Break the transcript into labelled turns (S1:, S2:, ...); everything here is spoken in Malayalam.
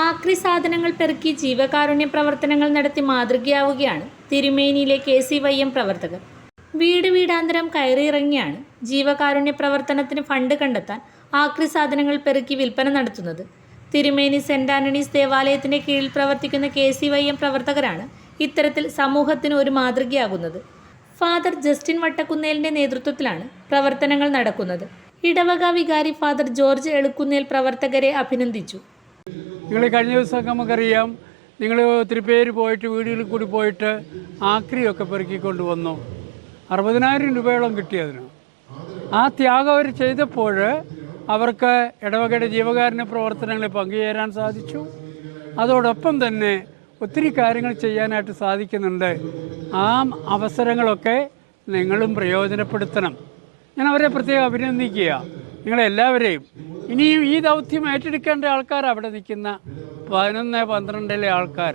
S1: ആക്രി സാധനങ്ങൾ പെറുക്കി ജീവകാരുണ്യ പ്രവർത്തനങ്ങൾ നടത്തി മാതൃകയാവുകയാണ് തിരുമേനിയിലെ കെ സി വൈ എം പ്രവർത്തകർ. വീട് വീടാന്തരം കയറിയിറങ്ങിയാണ് ജീവകാരുണ്യ പ്രവർത്തനത്തിന് ഫണ്ട് കണ്ടെത്താൻ ആക്രി സാധനങ്ങൾ പെറുക്കി വിൽപ്പന നടത്തുന്നത്. തിരുമേനി സെന്റ് ആന്റണീസ് ദേവാലയത്തിന്റെ കീഴിൽ പ്രവർത്തിക്കുന്ന കെ സി വൈ എം പ്രവർത്തകരാണ് ഇത്തരത്തിൽ സമൂഹത്തിന് ഒരു മാതൃകയാകുന്നത്. ഫാദർ ജസ്റ്റിൻ വട്ടക്കുന്നേലിന്റെ നേതൃത്വത്തിലാണ് പ്രവർത്തനങ്ങൾ നടക്കുന്നത്. ഇടവക വികാരി ഫാദർ ജോർജ് എളുക്കുന്നേൽ പ്രവർത്തകരെ അഭിനന്ദിച്ചു.
S2: നിങ്ങൾ കഴിഞ്ഞ ദിവസം നമുക്കറിയാം നിങ്ങൾ ഒത്തിരി പേര് പോയിട്ട് വീടുകളിൽ കൂടി പോയിട്ട് ആക്രിയൊക്കെ പെറുക്കിക്കൊണ്ട് വന്നു. അറുപതിനായിരം രൂപയോളം കിട്ടിയതിന് ആ ത്യാഗം അവർ ചെയ്തപ്പോൾ അവർക്ക് ഇടവകയുടെ ജീവകാരുണ്യ പ്രവർത്തനങ്ങളിൽ പങ്കുചേരാൻ സാധിച്ചു. അതോടൊപ്പം തന്നെ ഒത്തിരി കാര്യങ്ങൾ ചെയ്യാനായിട്ട് സാധിക്കുന്നുണ്ട്. ആ അവസരങ്ങളൊക്കെ നിങ്ങളും പ്രയോജനപ്പെടുത്തണം. ഞാൻ അവരെ പ്രത്യേകം അഭിനന്ദിക്കുക. നിങ്ങളെല്ലാവരെയും ഇനിയും ഈ ദൗത്യം ഏറ്റെടുക്കേണ്ട ആൾക്കാർ അവിടെ നിൽക്കുന്ന പതിനൊന്ന് പന്ത്രണ്ടിലെ ആൾക്കാർ